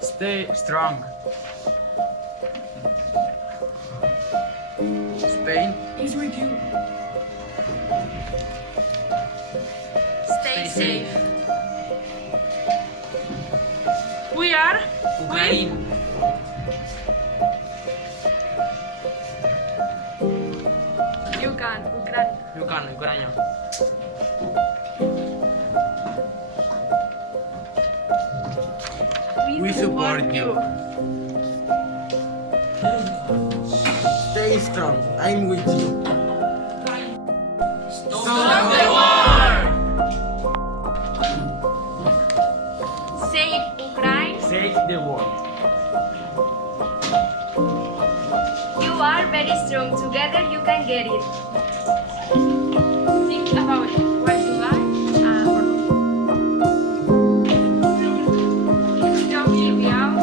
Stay strong. Spain is with you. Stay safe. We are Ukraine. You can, Ukraine. Ukraine. We support you. Stay strong. I'm with you. Stop the war! Save Ukraine. Save the world. You are very strong. Together you can get it. Think about what you like. Don't give me out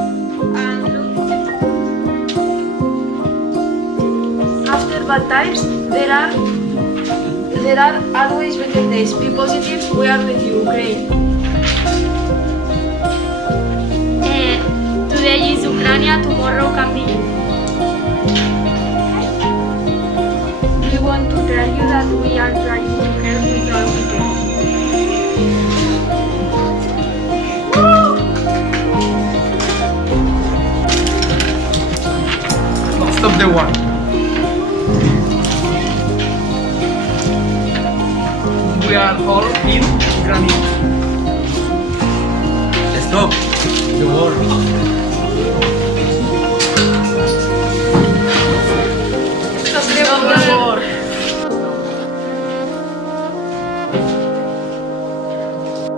and look. After bad times, there are always better days. Be positive. We are with you, Ukraine. Today is Ukraine. Tomorrow can be you. We want to tell you that we are trying to help with all we can. Stop the war. We are all in Ukraine. Stop the war.